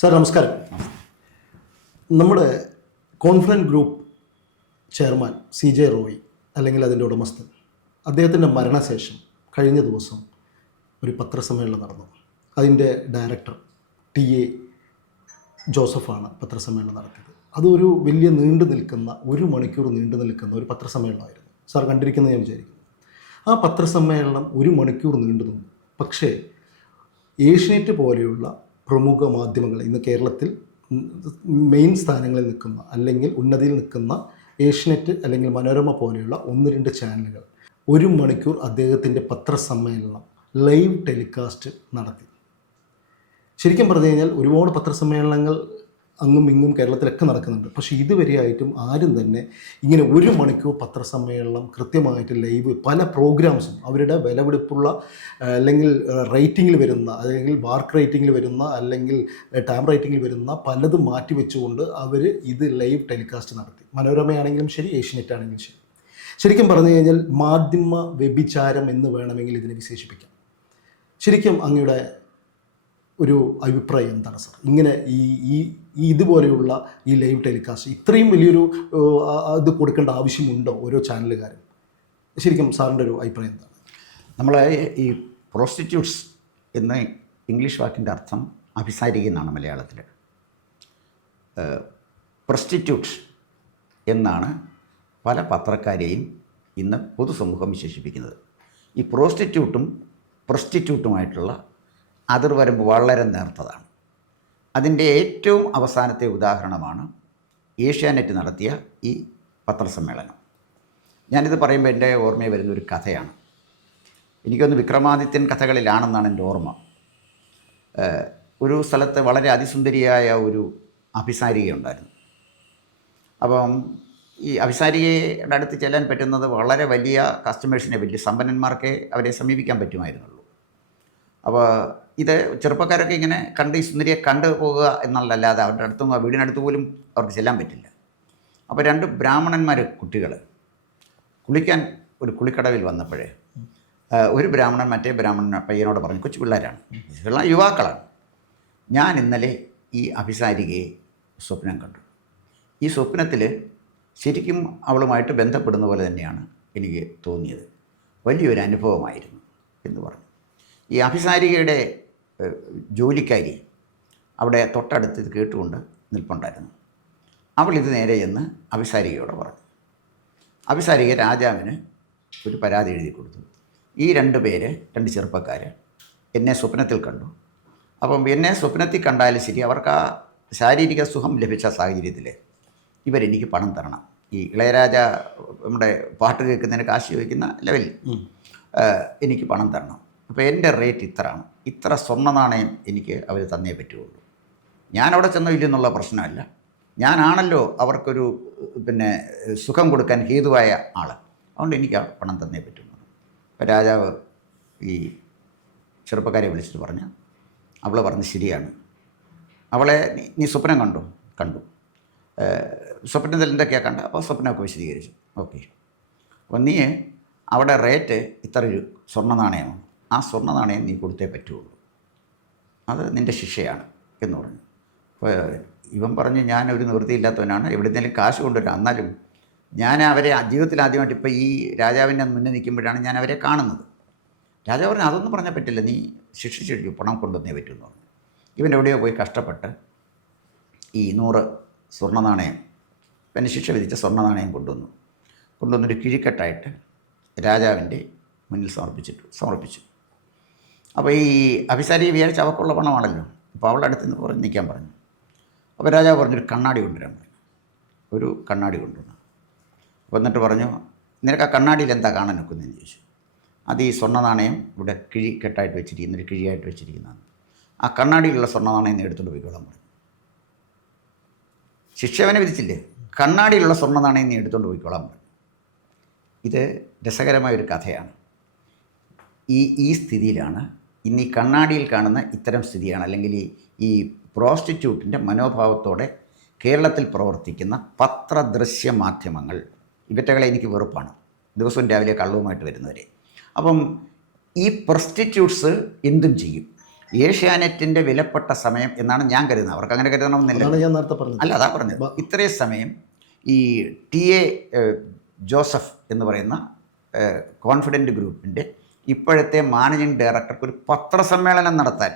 Sir നമസ്കാരം. നമ്മുടെ confident group chairman CJ Roy അല്ലെങ്കിൽ അതിൻ്റെ ഉടമസ്ഥൻ അദ്ദേഹത്തിൻ്റെ മരണശേഷം കഴിഞ്ഞ ദിവസം ഒരു പത്രസമ്മേളനം നടന്നു. അതിൻ്റെ ഡയറക്ടർ TA ജോസഫാണ് പത്രസമ്മേളനം നടത്തിയത്. അതൊരു വലിയ നീണ്ടു നിൽക്കുന്ന 1 മണിക്കൂർ നീണ്ടു നിൽക്കുന്ന ഒരു പത്രസമ്മേളനമായിരുന്നു. സാർ കണ്ടിരിക്കുന്നത് ഞാൻ വിചാരിക്കുന്നു. ആ പത്രസമ്മേളനം 1 മണിക്കൂർ നീണ്ടു നിന്നു. പക്ഷേ ഏഷ്യാനെറ്റ് പോലെയുള്ള പ്രമുഖ മാധ്യമങ്ങൾ ഇന്ന് കേരളത്തിൽ മെയിൻ സ്ഥാനങ്ങളിൽ നിൽക്കുന്ന അല്ലെങ്കിൽ ഉന്നതിയിൽ നിൽക്കുന്ന ഏഷ്യാനെറ്റ് അല്ലെങ്കിൽ മനോരമ പോലെയുള്ള 1-2 ചാനലുകൾ 1 മണിക്കൂർ അദ്ദേഹത്തിൻ്റെ പത്രസമ്മേളനം ലൈവ് ടെലികാസ്റ്റ് നടത്തി. ശരിക്കും പറഞ്ഞു കഴിഞ്ഞാൽ ഒരുപാട് പത്രസമ്മേളനങ്ങൾ അങ്ങും ഇങ്ങും കേരളത്തിലൊക്കെ നടക്കുന്നുണ്ട്. പക്ഷേ ഇതുവരെയായിട്ടും ആരും തന്നെ ഇങ്ങനെ 1 മണിക്കൂർ പത്രസമ്മേളനം കൃത്യമായിട്ട് ലൈവ് പല പ്രോഗ്രാംസും അവരുടെ വിലപിടിപ്പുള്ള അല്ലെങ്കിൽ റേറ്റിങ്ങിൽ വരുന്ന അല്ലെങ്കിൽ ബാർക്ക് റേറ്റിങ്ങിൽ വരുന്ന അല്ലെങ്കിൽ ടൈം റേറ്റിങ്ങിൽ വരുന്ന പലതും മാറ്റി വെച്ചുകൊണ്ട് അവർ ഇത് ലൈവ് ടെലികാസ്റ്റ് നടത്തി. മനോരമയാണെങ്കിലും ശരി, ഏഷ്യാനെറ്റ് ആണെങ്കിലും ശരി. ശരിക്കും പറഞ്ഞു കഴിഞ്ഞാൽ മാധ്യമ വ്യഭിചാരം എന്ന് വേണമെങ്കിൽ ഇതിനെ വിശേഷിപ്പിക്കാം. ശരിക്കും അങ്ങയുടെ ഒരു അഭിപ്രായം എന്താണ് സാർ? ഇങ്ങനെ ഈ ഇതുപോലെയുള്ള ഈ ലൈവ് ടെലികാസ്റ്റ് ഇത്രയും വലിയൊരു ഇത് കൊടുക്കേണ്ട ആവശ്യമുണ്ടോ ഓരോ ചാനലുകാരും? ശരിക്കും സാറിൻ്റെ ഒരു അഭിപ്രായം എന്താണ്? നമ്മൾ ഈ പ്രോസ്റ്റിറ്റ്യൂട്ട്സ് എന്ന ഇംഗ്ലീഷ് വാക്കിൻ്റെ അർത്ഥം അഭിസാരിക എന്നാണ് മലയാളത്തിൽ. പ്രൊസ്റ്റിറ്റ്യൂട്ട് എന്നാണ് പല പത്രക്കാരെയും ഇന്ന് പൊതുസമൂഹം വിശേഷിപ്പിക്കുന്നത്. ഈ പ്രോസ്റ്റിറ്റ്യൂട്ടും പ്രൊസ്റ്റിറ്റ്യൂട്ടുമായിട്ടുള്ള അതിർവരമ്പ് വളരെ നേർത്തതാണ്. അതിൻ്റെ ഏറ്റവും അവസാനത്തെ ഉദാഹരണമാണ് ഏഷ്യാനെറ്റ് നടത്തിയ ഈ പത്രസമ്മേളനം. ഞാനിത് പറയുമ്പോൾ എൻ്റെ ഓർമ്മയിൽ വരുന്നൊരു കഥയാണ്. എനിക്കൊന്ന് വിക്രമാദിത്യൻ കഥകളിലാണെന്നാണ് എൻ്റെ ഓർമ്മ. ഒരു സ്ഥലത്ത് വളരെ അതിസുന്ദരിയായ ഒരു അഭിസാരികയുണ്ടായിരുന്നു. അപ്പം ഈ അഭിസാരികയുടെ അടുത്ത് ചെല്ലാൻ പറ്റുന്നത് വളരെ വലിയ കസ്റ്റമേഴ്സിനെ, വലിയ സമ്പന്നന്മാർക്കേ അവരെ സമീപിക്കാൻ പറ്റുമായിരുന്നുള്ളൂ. അപ്പോൾ ഇത് ചെറുപ്പക്കാരൊക്കെ ഇങ്ങനെ കണ്ട് ഈ സുന്ദരിയെ കണ്ടു പോകുക എന്നുള്ളതല്ലാതെ അവരുടെ അടുത്തും ആ വീടിനടുത്ത് പോലും അവർക്ക് ചെല്ലാൻ പറ്റില്ല. അപ്പോൾ 2 ബ്രാഹ്മണന്മാർ കുട്ടികൾ കുളിക്കാൻ ഒരു കുളിക്കടവിൽ വന്നപ്പോഴേ ഒരു ബ്രാഹ്മണൻ മറ്റേ പയ്യനോട് പറഞ്ഞു, കൊച്ചു പിള്ളേരാണ്, യുവാക്കളാണ്, ഞാൻ ഇന്നലെ ഈ അഭിസാരികയെ സ്വപ്നം കണ്ടു. ഈ സ്വപ്നത്തിൽ ശരിക്കും അവളുമായിട്ട് ബന്ധപ്പെടുന്ന പോലെ തന്നെയാണ് എനിക്ക് തോന്നിയത്, വലിയൊരു അനുഭവമായിരുന്നു എന്ന് പറഞ്ഞു. ഈ അഭിസാരികയുടെ ജോലിക്കാരി അവിടെ തൊട്ടടുത്ത് ഇത് കേട്ടുകൊണ്ട് നിൽപ്പുണ്ടായിരുന്നു. അവൾ ഇത് നേരെ ചെന്ന് അഭിസാരികയോട് പറഞ്ഞു. അഭിസാരിക രാജാവിന് ഒരു പരാതി എഴുതി കൊടുത്തു. ഈ 2 പേര്, 2 ചെറുപ്പക്കാർ എന്നെ സ്വപ്നത്തിൽ കണ്ടു. അപ്പം എന്നെ സ്വപ്നത്തിൽ കണ്ടാലും ശരി, അവർക്ക് ആ ശാരീരിക സുഖം ലഭിച്ച സാഹചര്യത്തിൽ ഇവരെനിക്ക് പണം തരണം. ഈ ഇളയരാജ നമ്മുടെ പാട്ട് കേൾക്കുന്നതിന് കാശ് ചോദിക്കുന്ന ലെവലിൽ എനിക്ക് പണം തരണം. അപ്പോൾ എൻ്റെ റേറ്റ് ഇത്രയാണ്, ഇത്ര സ്വർണ്ണ നാണയം എനിക്ക് അവർ തന്നേ പറ്റുള്ളൂ. ഞാനവിടെ ചെന്നോ ഇല്ലെന്നുള്ള പ്രശ്നമല്ല, ഞാനാണല്ലോ അവർക്കൊരു സുഖം കൊടുക്കാൻ ഹേതുവായ ആൾ, അതുകൊണ്ട് എനിക്ക് ആ പണം തന്നേ പറ്റുന്നു. അപ്പോൾ രാജാവ് ഈ ചെറുപ്പക്കാരെ വിളിച്ചിട്ട് പറഞ്ഞു. അവൾ പറഞ്ഞ് ശരിയാണ്, അവളെ നീ സ്വപ്നം കണ്ടു. സ്വപ്നത്തിൽ എന്തൊക്കെയാണ് കണ്ട? അപ്പോൾ സ്വപ്നമൊക്കെ വിശദീകരിച്ചു. ഓക്കെ, അപ്പോൾ നീ അവിടെ റേറ്റ് ഇത്ര സ്വർണ്ണ നാണയമാണ്, ആ സ്വർണ്ണ നാണയം നീ കൊടുത്തേ പറ്റുള്ളൂ, അത് നിൻ്റെ ശിക്ഷയാണ് എന്ന് പറഞ്ഞു. അപ്പോൾ ഇവൻ പറഞ്ഞു, ഞാനൊരു നിവൃത്തിയില്ലാത്തവനാണ്, എവിടുന്നേലും കാശ് കൊണ്ടുവരാം, എന്നാലും ഞാൻ അവരെ ജീവിതത്തിൽ ആദ്യമായിട്ട് ഇപ്പോൾ ഈ രാജാവിൻ്റെ മുന്നിൽ നിൽക്കുമ്പോഴാണ് ഞാൻ അവരെ കാണുന്നത്. രാജാവ് പറഞ്ഞു, അതൊന്നും പറഞ്ഞാൽ പറ്റില്ല, നീ ശിക്ഷിച്ചു പണം കൊണ്ടുവന്നേ പറ്റുമെന്ന് പറഞ്ഞു. ഇവൻ എവിടെയോ പോയി കഷ്ടപ്പെട്ട് ഈ 100 സ്വർണ്ണ നാണയം, പിന്നെ ശിക്ഷ വിധിച്ച സ്വർണ്ണ നാണയം കൊണ്ടുവന്നൊരു കിഴിക്കെട്ടായിട്ട് രാജാവിൻ്റെ മുന്നിൽ സമർപ്പിച്ചു. അപ്പോൾ ഈ അഭിസാരിയെ വിചാരിച്ച് അവക്കുള്ള പണമാണല്ലോ. അപ്പോൾ അവളുടെ അടുത്ത് നിന്ന് നിൽക്കാൻ പറഞ്ഞു. അപ്പോൾ രാജാവ് പറഞ്ഞൊരു കണ്ണാടി കൊണ്ടുവരാൻ പറഞ്ഞു. ഒരു കണ്ണാടി കൊണ്ടുവന്നു. അപ്പോൾ എന്നിട്ട് പറഞ്ഞു, നിനക്ക് ആ കണ്ണാടിയിൽ എന്താ കാണാൻ ഒക്കുന്നതെന്ന് ചോദിച്ചു. അത് ഈ സ്വർണ്ണ നാണയം ഇവിടെ കിഴിക്കെട്ടായിട്ട് വെച്ചിരിക്കുന്ന, ഒരു കിഴിയായിട്ട് വെച്ചിരിക്കുന്നതാണ്. ആ കണ്ണാടിയിലുള്ള സ്വർണ്ണ നാണയം നീ എടുത്തുകൊണ്ട് പോയിക്കോളാൻ പറഞ്ഞു. ശിക്ഷ അവനെ വിധിച്ചില്ലേ, കണ്ണാടിയിലുള്ള സ്വർണ്ണ നാണയം നീ എടുത്തുകൊണ്ട് പോയിക്കോളാൻ പറഞ്ഞു. ഇത് രസകരമായൊരു കഥയാണ്. ഈ സ്ഥിതിയിലാണ് ഇന്ന് ഈ കണ്ണാടിയിൽ കാണുന്ന ഇത്തരം സ്ഥിതിയാണ്, അല്ലെങ്കിൽ ഈ പ്രോസ്റ്റിറ്റ്യൂട്ടിൻ്റെ മനോഭാവത്തോടെ കേരളത്തിൽ പ്രവർത്തിക്കുന്ന പത്രദൃശ്യ മാധ്യമങ്ങൾ. ഇവറ്റകളെ എനിക്ക് വെറുപ്പാണ്, ദിവസവും രാവിലെ കള്ളവുമായിട്ട് വരുന്നവരെ. അപ്പം ഈ പ്രൊസ്റ്റിറ്റ്യൂട്ട്സ് എന്തും ചെയ്യും. ഏഷ്യാനെറ്റിൻ്റെ വിലപ്പെട്ട സമയം എന്നാണ് ഞാൻ കരുതുന്നത്. അവർക്ക് അങ്ങനെ കരുതണമെന്നില്ല. അതാണ് ഞാൻ നേരത്തെ പറഞ്ഞത്. അല്ല, അതാ പറഞ്ഞത്. ഇത്രയും സമയം ഈ TA ജോസഫ് എന്ന് പറയുന്ന കോൺഫിഡൻറ്റ് ഗ്രൂപ്പിൻ്റെ ഇപ്പോഴത്തെ മാനേജിങ് ഡയറക്ടർക്ക് ഒരു പത്രസമ്മേളനം നടത്താൻ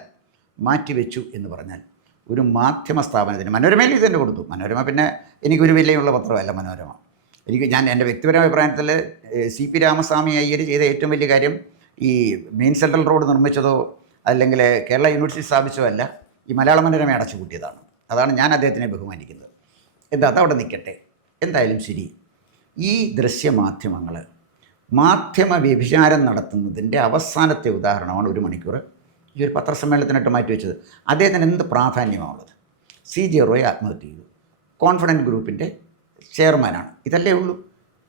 മാറ്റിവെച്ചു എന്ന് പറഞ്ഞാൽ ഒരു മാധ്യമ സ്ഥാപനത്തിന്, മനോരമയിൽ ഇത് തന്നെ കൊടുത്തു. മനോരമ പിന്നെ എനിക്കൊരു വിലയുള്ള പത്രമല്ല മനോരമ. ഞാൻ എൻ്റെ വ്യക്തിപരമായ അഭിപ്രായത്തിൽ CP രാമസ്വാമി അയ്യർ ചെയ്ത ഏറ്റവും വലിയ കാര്യം ഈ മെയിൻ സെൻട്രൽ റോഡ് നിർമ്മിച്ചതോ അല്ലെങ്കിൽ കേരള യൂണിവേഴ്സിറ്റി സ്ഥാപിച്ചതോ അല്ല, ഈ മലയാള മനോരമ അടച്ചു കൂട്ടിയതാണ്. അതാണ് ഞാൻ അദ്ദേഹത്തിനെ ബഹുമാനിക്കുന്നത്. അതവിടെ നിൽക്കട്ടെ. എന്തായാലും ശരി, ഈ ദൃശ്യമാധ്യമങ്ങൾ മാധ്യമ വ്യഭിചാരം നടത്തുന്നതിൻ്റെ അവസാനത്തെ ഉദാഹരണമാണ് 1 മണിക്കൂർ ഈ ഒരു പത്രസമ്മേളനത്തിനായിട്ട് മാറ്റിവെച്ചത്. അദ്ദേഹത്തിന് എന്ത് പ്രാധാന്യമാണുള്ളത്? CJ റോയ് ആത്മഹത്യ ചെയ്തു. കോൺഫിഡൻറ്റ് ഗ്രൂപ്പിൻ്റെ ചെയർമാനാണ്. ഇതല്ലേ ഉള്ളൂ.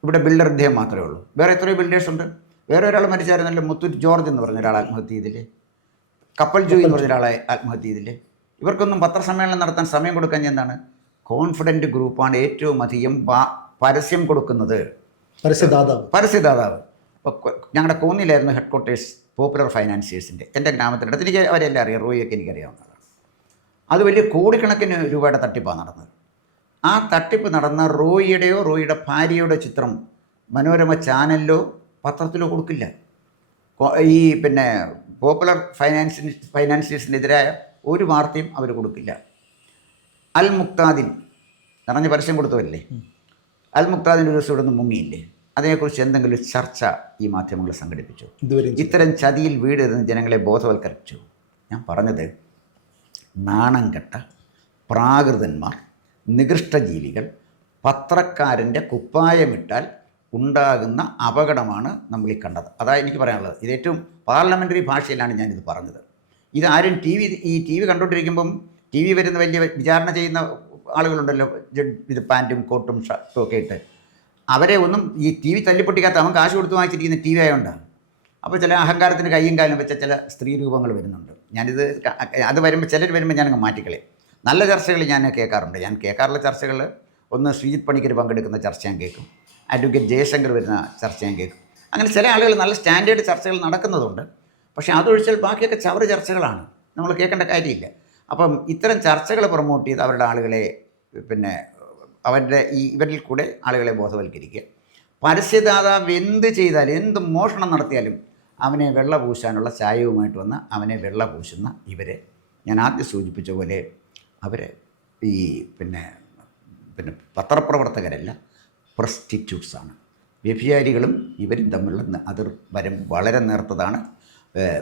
ഇവിടെ ബിൽഡർ ഇദ്ദേഹം മാത്രമേ ഉള്ളൂ. വേറെ എത്രയോ ബിൽഡേഴ്സുണ്ട്. വേറെ ഒരാൾ മരിച്ചായിരുന്നല്ലോ, മുത്തൂറ്റ് ജോർജ് എന്ന് പറഞ്ഞ ഒരാൾ ആത്മഹത്യ ചെയ്തില്ലേ? കപ്പൽ ജോയി എന്ന് പറഞ്ഞ ഒരാളെ ആത്മഹത്യ ചെയ്തില്ലേ? ഇവർക്കൊന്നും പത്രസമ്മേളനം നടത്താൻ സമയം കൊടുക്കാൻ എന്താണ്? കോൺഫിഡൻറ്റ് ഗ്രൂപ്പാണ് ഏറ്റവും അധികം പരസ്യം കൊടുക്കുന്നത്. പരസ്യദാതാവ്. ഇപ്പോൾ ഞങ്ങളുടെ കോന്നിയിലായിരുന്നു ഹെഡ് ക്വാർട്ടേഴ്സ് പോപ്പുലർ ഫൈനാൻസിയേഴ്സിൻ്റെ. എൻ്റെ ഗ്രാമത്തിനടുത്ത് എനിക്ക് അവരെല്ലാം അറിയാം. റോയിയൊക്കെ എനിക്കറിയാവുന്നതാണ്. അത് വലിയ കോടിക്കണക്കിന് രൂപയുടെ തട്ടിപ്പാണ് നടന്നത്. ആ തട്ടിപ്പ് നടന്ന റോയിയുടെയോ റോയിയുടെ ഭാര്യയുടെ ചിത്രം മനോരമ ചാനലിലോ പത്രത്തിലോ കൊടുക്കില്ല. ഈ പിന്നെ പോപ്പുലർ ഫൈനാൻസിയേഴ്സിനെതിരായ ഒരു വാർത്തയും അവർ കൊടുക്കില്ല. അൽ മുക്താദിൻ നിറഞ്ഞ പരസ്യം കൊടുത്തവരില്ലേ? അൽ മുക്താദിൻ്റെ ഒരു ദിവസം ഇവിടെ നിന്ന് മുങ്ങിയില്ലേ? അതിനെക്കുറിച്ച് എന്തെങ്കിലും ഒരു ചർച്ച ഈ മാധ്യമങ്ങൾ സംഘടിപ്പിച്ചു? ഇത്തരം ചതിയിൽ വീടിരുന്ന് ജനങ്ങളെ ബോധവൽക്കരിച്ചു. ഞാൻ പറഞ്ഞത്, നാണം കെട്ട പ്രാകൃതന്മാർ, നികൃഷ്ടജീവികൾ പത്രക്കാരൻ്റെ കുപ്പായമിട്ടാൽ ഉണ്ടാകുന്ന അപകടമാണ് നമ്മൾ ഈ കണ്ടത്. അതാണ് എനിക്ക് പറയാനുള്ളത്. ഇത് ഏറ്റവും പാർലമെൻ്ററി ഭാഷയിലാണ് ഞാനിത് പറഞ്ഞത്. ഇതാരും ഈ ടി വി കണ്ടുകൊണ്ടിരിക്കുമ്പം TV വരുന്ന വലിയ വിചാരണ ചെയ്യുന്ന ആളുകളുണ്ടല്ലോ, ഇത് പാൻറ്റും കോട്ടും ഷർട്ടും ഒക്കെ ഇട്ട്, അവരെ ഒന്നും ഈ TV തല്ലിപ്പൊട്ടിക്കാത്ത, അവൻ കാശ് കൊടുത്ത് വാങ്ങിച്ചിരിക്കുന്ന TV ആയതുകൊണ്ടാണ്. അപ്പോൾ ചില അഹങ്കാരത്തിന് കയ്യും കാലും വെച്ച ചില സ്ത്രീ രൂപങ്ങൾ വരുന്നുണ്ട്. ഞാനിത് അത് വരുമ്പോൾ ചിലർ വരുമ്പോൾ ഞാനങ്ങ് മാറ്റിക്കളയും. നല്ല ചർച്ചകൾ ഞാൻ കേൾക്കാറുണ്ട്. ഞാൻ കേൾക്കാറുള്ള ചർച്ചകൾ, ഒന്ന് ശ്രീജിത്ത് പണിക്കർ പങ്കെടുക്കുന്ന ചർച്ച ഞാൻ കേൾക്കും, അഡ്വക്കേറ്റ് ജയശങ്കർ വരുന്ന ചർച്ച ഞാൻ കേൾക്കും. അങ്ങനെ ചില ആളുകൾ നല്ല സ്റ്റാൻഡേർഡ് ചർച്ചകൾ നടക്കുന്നതുണ്ട്. പക്ഷേ അതൊഴിച്ചാൽ ബാക്കിയൊക്കെ ചവറ് ചർച്ചകളാണ്, നമ്മൾ കേൾക്കേണ്ട കാര്യമില്ല. അപ്പം ഇത്തരം ചർച്ചകൾ പ്രൊമോട്ട് ചെയ്ത് അവരുടെ ആളുകളെ പിന്നെ അവരുടെ ഇവരിൽ കൂടെ ആളുകളെ ബോധവൽക്കരിക്കുക. പരസ്യദാതാവ് എന്ത് ചെയ്താലും, എന്ത് മോഷണം നടത്തിയാലും അവനെ വെള്ള പൂശാനുള്ള ചായവുമായിട്ട് വന്ന് അവനെ വെള്ള പൂശുന്ന ഇവരെ ഞാൻ ആദ്യം സൂചിപ്പിച്ച പോലെ അവർ പിന്നെ പത്രപ്രവർത്തകരല്ല, പ്രസ്റ്റിറ്റ്യൂട്ട്സാണ്. വ്യഭിചാരികളും ഇവരും തമ്മിലുള്ള വരം വളരെ നേർത്തതാണ്.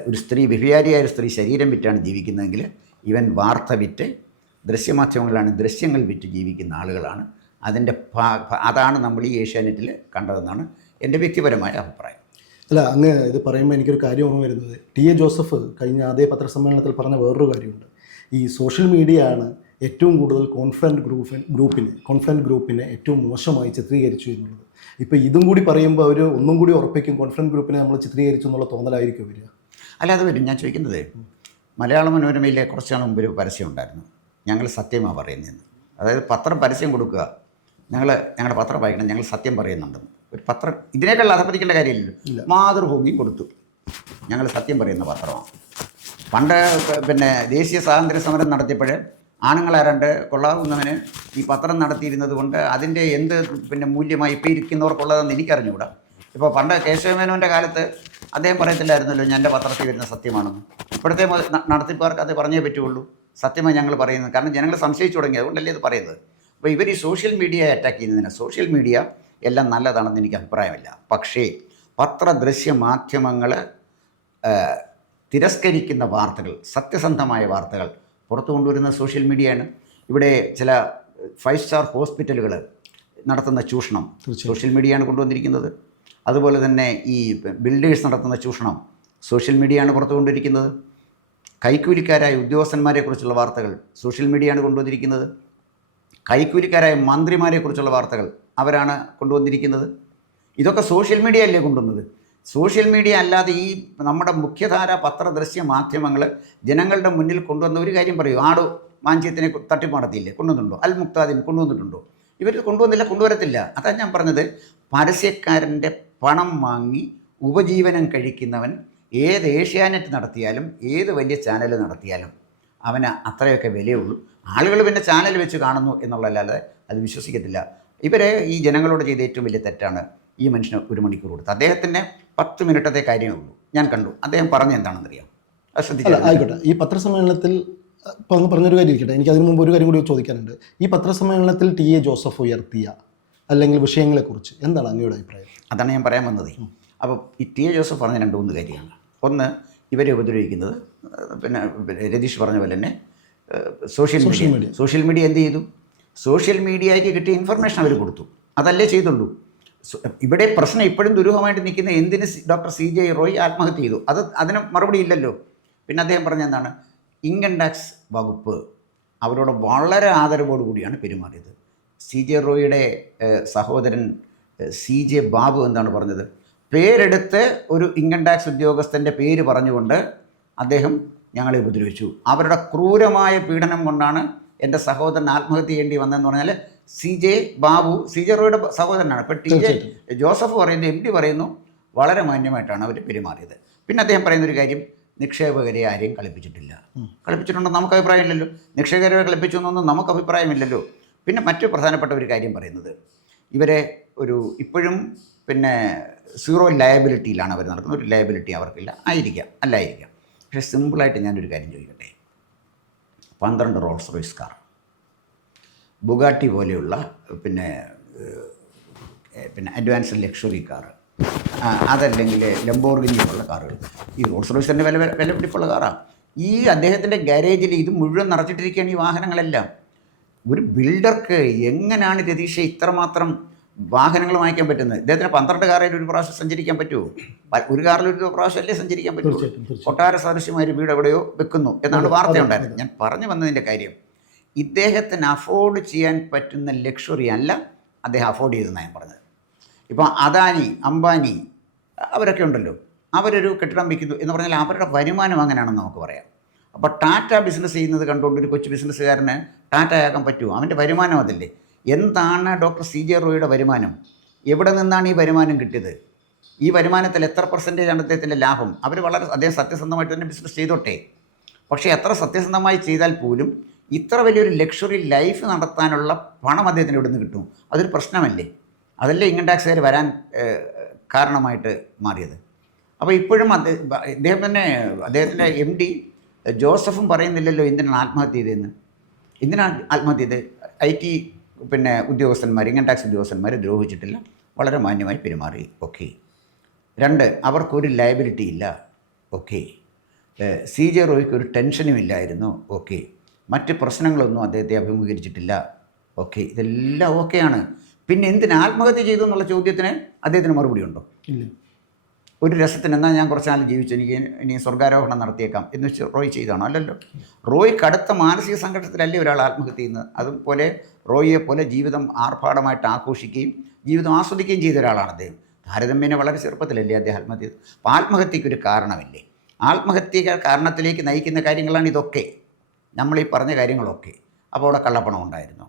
ഒരു സ്ത്രീ, വ്യഭിചാരിയായ ഒരു സ്ത്രീ ശരീരം വിറ്റാണ് ജീവിക്കുന്നതെങ്കിൽ ഇവൻ വാർത്ത വിറ്റ്, ദൃശ്യമാധ്യമങ്ങളാണ് ദൃശ്യങ്ങൾ വിറ്റ് ജീവിക്കുന്ന ആളുകളാണ്. അതാണ് നമ്മൾ ഈ ഏഷ്യാനെറ്റിൽ കണ്ടതെന്നാണ് എൻ്റെ വ്യക്തിപരമായ അഭിപ്രായം. അല്ല, അങ്ങ് ഇത് പറയുമ്പോൾ എനിക്കൊരു കാര്യം ഓർമ്മ വരുന്നത്, TA ജോസഫ് കഴിഞ്ഞ അതേ പത്രസമ്മേളനത്തിൽ പറഞ്ഞ വേറൊരു കാര്യമുണ്ട്. ഈ സോഷ്യൽ മീഡിയ ആണ് ഏറ്റവും കൂടുതൽ കോൺഫിഡൻറ്റ് ഗ്രൂപ്പിനെ ഏറ്റവും മോശമായി ചിത്രീകരിച്ചു എന്നുള്ളത്. ഇപ്പോൾ ഇതും കൂടി പറയുമ്പോൾ അവർ ഒന്നും കൂടി ഉറപ്പിക്കും കോൺഫിഡൻറ്റ് ഗ്രൂപ്പിനെ നമ്മൾ ചിത്രീകരിച്ചു എന്നുള്ള തോന്നലായിരിക്കും വരിക. അല്ല, അത് വരും. ഞാൻ ചോദിക്കുന്നത്, മലയാള മനോരമയിലെ കുറച്ച് നാൾ മുമ്പ് ഒരു പരസ്യം ഉണ്ടായിരുന്നു, ഞങ്ങൾ സത്യമാണ് പറയുന്നതെന്ന്. അതായത് പത്രം പരസ്യം കൊടുക്കുക, ഞങ്ങളുടെ പത്രം വായിക്കണം, ഞങ്ങൾ സത്യം പറയുന്നുണ്ടെന്ന്. ഒരു പത്രം ഇതിനേക്കാൾ അധപ്പതിക്കേണ്ട കാര്യമില്ലല്ലോ. മാതൃഭൂമിയും കൊടുത്തു, ഞങ്ങൾ സത്യം പറയുന്ന പത്രമാണ്. പണ്ട് പിന്നെ ദേശീയ സ്വാതന്ത്ര്യ സമരം നടത്തിയപ്പോൾ ആണുങ്ങളാരണ്ട് കൊള്ളാവുന്നവന് ഈ പത്രം നടത്തിയിരുന്നത് കൊണ്ട് അതിൻ്റെ എന്ത് പിന്നെ മൂല്യമായി ഇപ്പോൾ ഇരിക്കുന്നവർക്കുള്ളതെന്ന് എനിക്കറിഞ്ഞുകൂടാ. ഇപ്പോൾ പണ്ട് കേശവമേനോൻ്റെ കാലത്ത് അദ്ദേഹം പറയത്തില്ലായിരുന്നല്ലോ ഞാൻ എൻ്റെ പത്രത്തിൽ വരുന്ന സത്യമാണെന്ന്. ഇപ്പോഴത്തെ നടത്തിപ്പുകാർക്ക് അത് പറഞ്ഞേ പറ്റുള്ളൂ, സത്യമായി ഞങ്ങൾ പറയുന്നത്. കാരണം ജനങ്ങൾ സംശയിച്ചു തുടങ്ങി, അതുകൊണ്ടല്ലേ ഇത് പറയുന്നത്. അപ്പോൾ ഇവർ ഈ സോഷ്യൽ മീഡിയയെ അറ്റാക്ക് ചെയ്യുന്നതിന്, സോഷ്യൽ മീഡിയ എല്ലാം നല്ലതാണെന്ന് എനിക്ക് അഭിപ്രായമില്ല. പക്ഷേ പത്രദൃശ്യ മാധ്യമങ്ങൾ തിരസ്കരിക്കുന്ന വാർത്തകൾ, സത്യസന്ധമായ വാർത്തകൾ പുറത്തു കൊണ്ടുവരുന്ന സോഷ്യൽ മീഡിയയാണ്. ഇവിടെ ചില 5 സ്റ്റാർ ഹോസ്പിറ്റലുകൾ നടത്തുന്ന ചൂഷണം സോഷ്യൽ മീഡിയയാണ് കൊണ്ടുവന്നിരിക്കുന്നത്. അതുപോലെ തന്നെ ഈ ബിൽഡേഴ്സ് നടത്തുന്ന ചൂഷണം സോഷ്യൽ മീഡിയയാണ് പുറത്തു കൊണ്ടിരിക്കുന്നത്. കൈക്കൂലിക്കാരായ ഉദ്യോഗസ്ഥന്മാരെക്കുറിച്ചുള്ള വാർത്തകൾ സോഷ്യൽ മീഡിയയാണ് കൊണ്ടുവന്നിരിക്കുന്നത്. കൈക്കൂലിക്കാരായ മന്ത്രിമാരെക്കുറിച്ചുള്ള വാർത്തകൾ അവരാണ് കൊണ്ടുവന്നിരിക്കുന്നത്. ഇതൊക്കെ സോഷ്യൽ മീഡിയ അല്ലേ കൊണ്ടുവന്നത്? സോഷ്യൽ മീഡിയ അല്ലാതെ ഈ നമ്മുടെ മുഖ്യധാര പത്രദൃശ്യ മാധ്യമങ്ങൾ ജനങ്ങളുടെ മുന്നിൽ കൊണ്ടുവന്ന ഒരു കാര്യം പറയൂ. ആടോ മാഞ്ചിയത്തിനെ തട്ടിപ്പ് നടത്തിയില്ലേ, കൊണ്ടുവന്നിട്ടുണ്ടോ? അൽ മുക്താദിനെ കൊണ്ടുവന്നിട്ടുണ്ടോ? ഇവർ കൊണ്ടുവന്നില്ല, കൊണ്ടുവരത്തില്ല. അതാണ് ഞാൻ പറഞ്ഞത്. പരസ്യക്കാരൻ്റെ പണം വാങ്ങി ഉപജീവനം കഴിക്കുന്നവൻ ഏത് ഏഷ്യാനെറ്റ് നടത്തിയാലും ഏത് വലിയ ചാനൽ നടത്തിയാലും അവന് അത്രയൊക്കെ വിലയുള്ളൂ. ആളുകൾ പിന്നെ ചാനൽ വെച്ച് കാണുന്നു എന്നുള്ളതല്ലാതെ അത് വിശ്വസിക്കത്തില്ല. ഇവരെ ഈ ജനങ്ങളോട് ചെയ്ത ഏറ്റവും വലിയ തെറ്റാണ് ഈ മനുഷ്യന് 1 മണിക്കൂർ കൊടുത്തത്. അദ്ദേഹത്തിൻ്റെ 10 മിനിറ്റത്തെ കാര്യമേ ഉള്ളൂ. ഞാൻ കണ്ടു അദ്ദേഹം പറഞ്ഞ എന്താണെന്നറിയാം, അത് ശ്രദ്ധിച്ചു. ആയിക്കോട്ടെ, ഈ പത്രസമ്മേളനത്തിൽ ഇപ്പോൾ അങ്ങ് പറഞ്ഞൊരു കാര്യം ഇരിക്കട്ടെ, എനിക്ക് അതിന് മുമ്പ് ഒരു കാര്യം കൂടി ചോദിക്കാനുണ്ട്. ഈ പത്രസമ്മേളനത്തിൽ ടി.എ. ജോസഫ് ഉയർത്തിയ അല്ലെങ്കിൽ വിഷയങ്ങളെക്കുറിച്ച് എന്താണ് അങ്ങയുടെ അഭിപ്രായം? അതാണ് ഞാൻ പറയാൻ വന്നത്. അപ്പം ഈ ടി.എ. ജോസഫ് പറഞ്ഞ 2-3 കാര്യമാണ്. ഒന്ന്, ഇവരെ ഉപദ്രവിക്കുന്നത്, പിന്നെ രതീഷ് പറഞ്ഞ പോലെ തന്നെ സോഷ്യൽ മീഡിയ എന്ത് ചെയ്തു? സോഷ്യൽ മീഡിയയ്ക്ക് കിട്ടിയ ഇൻഫർമേഷൻ അവർ കൊടുത്തു, അതല്ലേ ചെയ്തുള്ളൂ. ഇവിടെ പ്രശ്നം ഇപ്പോഴും ദുരൂഹമായിട്ട് നിൽക്കുന്ന എന്തിന് ഡോക്ടർ CJ റോയ് ആത്മഹത്യ ചെയ്തു, അതിന് മറുപടി ഇല്ലല്ലോ. പിന്നെ അദ്ദേഹം പറഞ്ഞ എന്താണ്, ഇൻകം ടാക്സ് വകുപ്പ് അവരോട് വളരെ ആദരവോടു കൂടിയാണ് പെരുമാറിയത്. CJ റോയിയുടെ സഹോദരൻ CJ ബാബു എന്താണ് പറഞ്ഞത്? പേരെടുത്ത് ഒരു ഇൻകം ടാക്സ് ഉദ്യോഗസ്ഥൻ്റെ പേര് പറഞ്ഞുകൊണ്ട് അദ്ദേഹം ഞങ്ങളെ ഉപദ്രവിച്ചു. അവരുടെ ക്രൂരമായ പീഡനം കൊണ്ടാണ് എൻ്റെ സഹോദരൻ ആത്മഹത്യ ചെയ്യേണ്ടി വന്നതെന്ന് പറഞ്ഞാൽ CJ ബാബു CJ റോയുടെ സഹോദരനാണ്. ഇപ്പോൾ ടി.എ. ജോസഫ് പറയുന്നു, MD പറയുന്നു, വളരെ മാന്യമായിട്ടാണ് അവർ പെരുമാറിയത്. പിന്നെ അദ്ദേഹം പറയുന്നൊരു കാര്യം, നിക്ഷേപകരെ ആരെയും കളിപ്പിച്ചിട്ടില്ല. കളിപ്പിച്ചിട്ടുണ്ടോ നമുക്ക് അഭിപ്രായമില്ലല്ലോ. നിക്ഷേപകരെ കളിപ്പിച്ചു എന്നൊന്നും നമുക്ക് അഭിപ്രായമില്ലല്ലോ. പിന്നെ മറ്റു പ്രധാനപ്പെട്ട ഒരു കാര്യം പറയുന്നത്, ഇവരെ ഇപ്പോഴും പിന്നെ 0 ലയബിലിറ്റിയിലാണ് അവർ നടക്കുന്നത്. ഒരു ലയബിലിറ്റി അവർക്കില്ല, അല്ലായിരിക്കാം. പക്ഷേ സിമ്പിളായിട്ട് ഞാനൊരു കാര്യം ചോദിക്കട്ടെ. 12 റോൾസ് റോയ്സ് കാർ, ബുഗാട്ടി പോലെയുള്ള പിന്നെ അഡ്വാൻസ്ഡ് ലക്ഷറി കാർ, അതല്ലെങ്കിൽ ലംബോർഗിനി പോലുള്ള കാറുകൾ, ഈ റോൾസ് റോയ്സിൻ്റെ വിലപിടിപ്പുള്ള കാറാണ്. ഈ അദ്ദേഹത്തിൻ്റെ ഗാരേജിൽ ഇത് മുഴുവൻ നിറച്ചിട്ടിരിക്കുകയാണ് ഈ വാഹനങ്ങളെല്ലാം. ഒരു ബിൽഡർക്ക് എങ്ങനെയാണ് രതീഷെ ഇത്രമാത്രം വാഹനങ്ങൾ വാങ്ങിക്കാൻ പറ്റുന്നത്? ഇദ്ദേഹത്തിന് 12 കാറിൽ ഒരു പ്രാവശ്യം സഞ്ചരിക്കാൻ പറ്റുമോ? ഒരു കാറിൽ ഒരു പ്രാവശ്യമല്ലേ സഞ്ചരിക്കാൻ പറ്റുമോ? കൊട്ടാര സദൃശ്യമായ വീട് എവിടെയോ വെക്കുന്നു എന്നാണ് വാർത്തയുണ്ടായിരുന്നത്. ഞാൻ പറഞ്ഞു വന്നതിൻ്റെ കാര്യം, ഇദ്ദേഹത്തിന് അഫോർഡ് ചെയ്യാൻ പറ്റുന്ന ലക്ഷറി അല്ല അദ്ദേഹം അഫോർഡ് ചെയ്തെന്നാണ് ഞാൻ പറഞ്ഞത്. ഇപ്പോൾ അദാനി, അംബാനി അവരൊക്കെ ഉണ്ടല്ലോ, അവരൊരു കെട്ടിടം വയ്ക്കുന്നു എന്ന് പറഞ്ഞാൽ അവരുടെ വരുമാനം അങ്ങനെയാണെന്ന് നമുക്ക് പറയാം. അപ്പോൾ ടാറ്റ ബിസിനസ് ചെയ്യുന്നത് കണ്ടുകൊണ്ട് ഒരു കൊച്ചു ബിസിനസ്സുകാരന് ടാറ്റയാക്കാൻ പറ്റുമോ? അവൻ്റെ വരുമാനം അതല്ലേ. എന്താണ് ഡോക്ടർ CJ റോയിയുടെ വരുമാനം? എവിടെ നിന്നാണ് ഈ വരുമാനം കിട്ടിയത്? ഈ വരുമാനത്തിൽ എത്ര % അദ്ദേഹത്തിൻ്റെ ലാഭം? അദ്ദേഹം സത്യസന്ധമായിട്ട് തന്നെ ബിസിനസ് ചെയ്തോട്ടെ. പക്ഷേ എത്ര സത്യസന്ധമായി ചെയ്താൽ പോലും ഇത്ര വലിയൊരു ലക്ഷറി ലൈഫ് നടത്താനുള്ള പണം അദ്ദേഹത്തിന് എവിടെ നിന്ന് കിട്ടും? അതൊരു പ്രശ്നമല്ലേ? അതല്ലേ ഇൻകം ടാക്സുകാർ വരാൻ കാരണമായിട്ട് മാറിയത്. അപ്പോൾ ഇപ്പോഴും ഇദ്ദേഹം തന്നെ, അദ്ദേഹത്തിൻ്റെ MD ജോസഫും പറയുന്നില്ലല്ലോ എന്തിനാണ് ആത്മഹത്യ ചെയ്തതെന്ന്. എന്തിനാണ് ആത്മഹത്യ ചെയ്തത്? IT ഉദ്യോഗസ്ഥന്മാർ, ഇൻകം ടാക്സ് ഉദ്യോഗസ്ഥന്മാർ ദ്രോഹിച്ചിട്ടില്ല, വളരെ മാന്യമായി പെരുമാറി, ഓക്കെ. 2, അവർക്കൊരു ലയബിലിറ്റി ഇല്ല, ഓക്കെ. CJ റോയ്ക്ക് ഒരു ടെൻഷനും ഇല്ലായിരുന്നു, ഓക്കെ. മറ്റ് പ്രശ്നങ്ങളൊന്നും അദ്ദേഹത്തെ അഭിമുഖീകരിച്ചിട്ടില്ല, ഓക്കെ. ഇതെല്ലാം ഓക്കെയാണ്. പിന്നെ എന്തിന് ആത്മഹത്യ ചെയ്തു എന്നുള്ള ചോദ്യത്തിന് അദ്ദേഹത്തിന് മറുപടി ഉണ്ടോ? ഇല്ല. ഒരു രസത്തിന് എന്നാൽ ഞാൻ കുറച്ച് നാൾ ജീവിച്ചു, എനിക്ക് ഇനി സ്വർഗാരോഹണം നടത്തിയേക്കാം എന്ന് വെച്ച് റോയ് ചെയ്താണോ? അല്ലല്ലോ. റോയ് കടുത്ത മാനസിക സംഘർഷത്തിലല്ലേ ഒരാൾ ആത്മഹത്യ ചെയ്യുന്നത്? അതുപോലെ റോയിയെ പോലെ ജീവിതം ആർഭാടമായിട്ട് ആഘോഷിക്കുകയും ജീവിതം ആസ്വദിക്കുകയും ചെയ്ത ഒരാളാണ് അദ്ദേഹം. താരതമ്യേന വളരെ ചെറുപ്പത്തിലല്ലേ അദ്ദേഹം ആത്മഹത്യ ചെയ്തത്. അപ്പോൾ ആത്മഹത്യക്കൊരു കാരണമില്ലേ? ആത്മഹത്യ കാരണത്തിലേക്ക് നയിക്കുന്ന കാര്യങ്ങളാണ് ഇതൊക്കെ, നമ്മളീ പറഞ്ഞ കാര്യങ്ങളൊക്കെ. അപ്പോൾ അവിടെ കള്ളപ്പണം ഉണ്ടായിരുന്നു.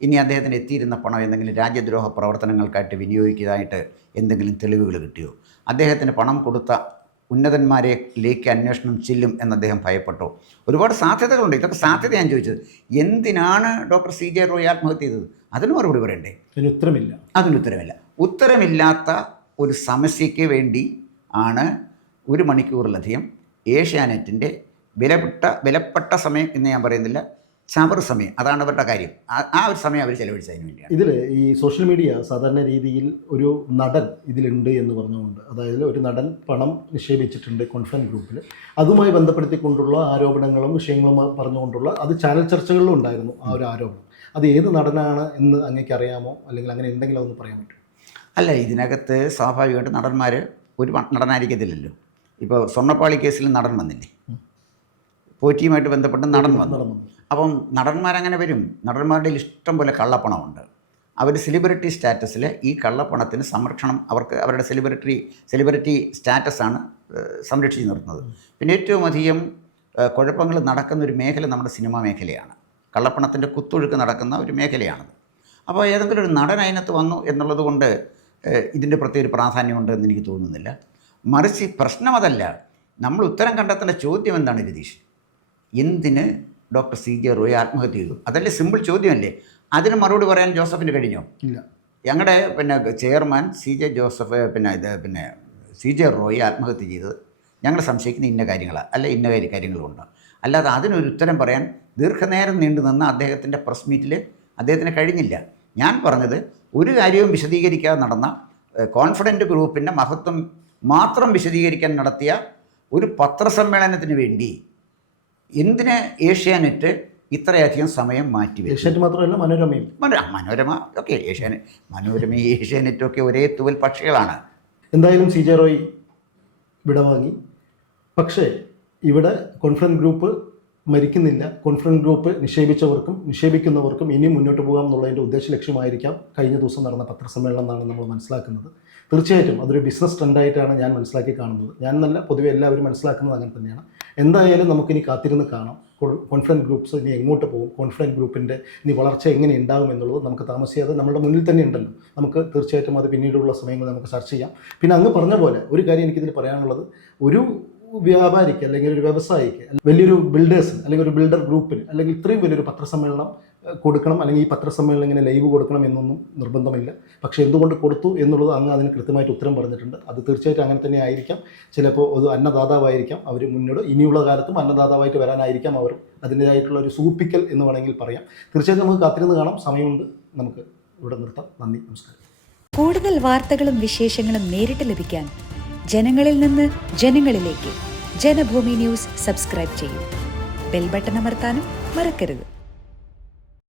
ഇനി അദ്ദേഹത്തിന് എത്തിയിരുന്ന പണം എന്തെങ്കിലും രാജ്യദ്രോഹ പ്രവർത്തനങ്ങൾക്കായിട്ട് വിനിയോഗിക്കുന്നതായിട്ട് എന്തെങ്കിലും തെളിവുകൾ കിട്ടിയോ? അദ്ദേഹത്തിന് പണം കൊടുത്ത ഉന്നതന്മാരിലേക്ക് അന്വേഷണം ചെല്ലും എന്ന് അദ്ദേഹം ഭയപ്പെട്ടോ? ഒരുപാട് സാധ്യതകളുണ്ട്. ഇതൊക്കെ സാധ്യത ഞാൻ ചോദിച്ചത്. എന്തിനാണ് ഡോക്ടർ CJ റോയ് ആത്മഹത്യ ചെയ്തത്? അതിന് മറുപടി പറയണ്ടേ? അതിനുത്തരമില്ല. ഉത്തരമില്ലാത്ത ഒരു സമസ്യയ്ക്ക് വേണ്ടി ആണ് 1 മണിക്കൂറിലധികം ഏഷ്യാനെറ്റിൻ്റെ വിലപ്പെട്ട സമയം എന്ന് ഞാൻ പറയുന്നില്ല, ചവർ സമയം, അതാണ് അവരുടെ കാര്യം. ആ ഒരു സമയം അവർ ചെലവഴിച്ചതിന് വേണ്ടിയാണ്. ഇതിൽ ഈ സോഷ്യൽ മീഡിയ സാധാരണ രീതിയിൽ ഒരു നടൻ ഇതിലുണ്ട് എന്ന് പറഞ്ഞുകൊണ്ട്, അതായത് ഒരു നടൻ പണം നിക്ഷേപിച്ചിട്ടുണ്ട് കോൺഫറൻസ് ഗ്രൂപ്പിൽ, അതുമായി ബന്ധപ്പെടുത്തിക്കൊണ്ടുള്ള ആരോപണങ്ങളും വിഷയങ്ങളും പറഞ്ഞുകൊണ്ടുള്ള അത് ചാനൽ ചർച്ചകളിലും ഉണ്ടായിരുന്നു ആ ഒരു ആരോപണം. അത് ഏത് നടനാണ് എന്ന് അങ്ങേക്ക് അറിയാമോ? അല്ലെങ്കിൽ അങ്ങനെ എന്തെങ്കിലും ഒന്ന് പറയാൻ പറ്റുമോ? അല്ല, ഇതിനകത്ത് സ്വാഭാവികമായിട്ട് നടന്മാർ ഒരു നടനായിരിക്കത്തില്ലല്ലോ. ഇപ്പോൾ സ്വർണ്ണപ്പാളി കേസിൽ നടൻ വന്നില്ലേ, പോറ്റിയുമായിട്ട് ബന്ധപ്പെട്ട് നടൻ വന്നു. അപ്പം നടന്മാരങ്ങനെ വരും. നടന്മാരുടെ ഇഷ്ടം പോലെ കള്ളപ്പണമുണ്ട്. അവർ സെലിബ്രിറ്റി സ്റ്റാറ്റസിൽ ഈ കള്ളപ്പണത്തിന് സംരക്ഷണം, അവർക്ക് അവരുടെ സെലിബ്രിറ്റി സ്റ്റാറ്റസാണ് സംരക്ഷിച്ച് നിർത്തുന്നത്. പിന്നെ ഏറ്റവും അധികം കുഴപ്പങ്ങൾ നടക്കുന്ന ഒരു മേഖല നമ്മുടെ സിനിമാ മേഖലയാണ്. കള്ളപ്പണത്തിൻ്റെ കുത്തൊഴുക്ക് നടക്കുന്ന ഒരു മേഖലയാണത്. അപ്പോൾ ഏതെങ്കിലും ഒരു നടൻ അതിനകത്ത് വന്നു എന്നുള്ളത് കൊണ്ട് ഇതിൻ്റെ പ്രത്യേക പ്രാധാന്യമുണ്ടെന്ന് എനിക്ക് തോന്നുന്നില്ല. മറിച്ച് പ്രശ്നം അതല്ല, നമ്മൾ ഉത്തരം കണ്ടെത്തേണ്ട ചോദ്യം എന്താണ് രതീഷ്? എന്തിന് ഡോക്ടർ CJ റോയ് ആത്മഹത്യ ചെയ്തു? അതല്ലേ സിമ്പിൾ ചോദ്യമല്ലേ? അതിന് മറുപടി പറയാൻ ജോസഫിന് കഴിഞ്ഞോ? ഇല്ല. ഞങ്ങളുടെ ചെയർമാൻ CJ റോയ് ആത്മഹത്യ ചെയ്തത് ഞങ്ങൾ സംശയിക്കുന്ന ഇന്ന കാര്യങ്ങളാണ്, അല്ല ഇന്ന കാര്യങ്ങളുണ്ട്. അല്ലാതെ അതിനൊരു ഉത്തരം പറയാൻ ദീർഘനേരം നീണ്ടു നിന്ന അദ്ദേഹത്തിൻ്റെ പ്രസ് മീറ്റിൽ അദ്ദേഹത്തിന് കഴിഞ്ഞില്ല. ഞാൻ പറഞ്ഞത് ഒരു കാര്യവും വിശദീകരിക്കാതെ നടന്ന കോൺഫിഡൻറ്റ് ഗ്രൂപ്പിൻ്റെ മഹത്വം മാത്രം വിശദീകരിക്കാൻ നടത്തിയ ഒരു പത്രസമ്മേളനത്തിന് വേണ്ടി എന്തിന് ഏഷ്യാനെറ്റ് ഇത്രയധികം സമയം മാറ്റിവെച്ചു? ഏഷ്യാനെറ്റ് മാത്രമല്ല, മനോരമയും. മനോരമ ഒക്കെ മനോരമയും ഏഷ്യാനെറ്റും ഒക്കെ ഒരേ തൂവൽ പക്ഷികളാണ്. എന്തായാലും CJ റോയ് വിടവാങ്ങി. പക്ഷേ ഇവിടെ കോൺഫറൻസ് ഗ്രൂപ്പ് മരിക്കുന്നില്ല. കോൺഫറൻസ് ഗ്രൂപ്പ് നിക്ഷേപിക്കുന്നവർക്കും ഇനിയും മുന്നോട്ട് പോകാം എന്നുള്ളതിൻ്റെ ഉദ്ദേശ ലക്ഷ്യമായിരിക്കാം കഴിഞ്ഞ ദിവസം നടന്ന പത്രസമ്മേളനം എന്നാണ് നമ്മൾ മനസ്സിലാക്കുന്നത്. തീർച്ചയായിട്ടും അതൊരു ബിസിനസ് ട്രെൻഡായിട്ടാണ് ഞാൻ മനസ്സിലാക്കി കാണുന്നത്. ഞാൻ എന്നല്ല, പൊതുവെ എല്ലാവരും മനസ്സിലാക്കുന്നത് അങ്ങനെ തന്നെയാണ്. എന്തായാലും നമുക്കിനി കാത്തിരുന്ന് കാണാം കോൺഫറൻസ് ഗ്രൂപ്പ്സ് ഇനി എങ്ങോട്ട് പോകും, കോൺഫറൻസ് ഗ്രൂപ്പിൻ്റെ ഇനി വളർച്ച എങ്ങനെ ഉണ്ടാകും എന്നുള്ളത് നമുക്ക് താമസിയാതെ നമ്മുടെ മുന്നിൽ തന്നെ ഉണ്ടല്ലോ. നമുക്ക് തീർച്ചയായിട്ടും അത് പിന്നീടുള്ള സമയങ്ങളിൽ നമുക്ക് ചർച്ച ചെയ്യാം. പിന്നെ അങ്ങ് പറഞ്ഞ പോലെ ഒരു കാര്യം എനിക്കിതിൽ പറയാനുള്ളത്, ഒരു വ്യാപാരിക്ക് അല്ലെങ്കിൽ ഒരു വ്യവസായിക്ക്, വലിയൊരു ബിൽഡേഴ്സിന് അല്ലെങ്കിൽ ഒരു ബിൽഡർ ഗ്രൂപ്പിന് അല്ലെങ്കിൽ ഇത്രയും വലിയൊരു പത്രസമ്മേളനം കൊടുക്കണം, അല്ലെങ്കിൽ ഈ പത്രസമ്മേളനം ഇങ്ങനെ ലൈവ് കൊടുക്കണം എന്നൊന്നും നിർബന്ധമില്ല. പക്ഷേ എന്തുകൊണ്ട് കൊടുത്തു എന്നുള്ളത് അങ്ങ് അതിന് കൃത്യമായിട്ട് ഉത്തരം പറഞ്ഞിട്ടുണ്ട്. അത് തീർച്ചയായിട്ടും അങ്ങനെ തന്നെ ആയിരിക്കാം. ചിലപ്പോൾ ഒരു അന്നദാതാവായിരിക്കാം അവർ മുന്നോട്ട്, ഇനിയുള്ള കാലത്തും അന്നദാതാവായിട്ട് വരാനായിരിക്കാം അവർ. അതിൻ്റേതായിട്ടുള്ള ഒരു സൂപ്പിക്കൽ എന്ന് വേണമെങ്കിൽ പറയാം. തീർച്ചയായിട്ടും നമുക്ക് കാത്തിരുന്ന് കാണാം. സമയമുണ്ട്. നമുക്ക് ഇവിടെ നിർത്താം. നന്ദി, നമസ്കാരം. കൂടുതൽ വാർത്തകളും വിശേഷങ്ങളും നേരിട്ട് ലഭിക്കാൻ ജനങ്ങളിൽ നിന്ന് ജനങ്ങളിലേക്ക് ജനഭൂമി ന്യൂസ് സബ്സ്ക്രൈബ് ചെയ്യൂ. ബെൽ ബട്ടൺ അമർത്താനും മറക്കരുത്.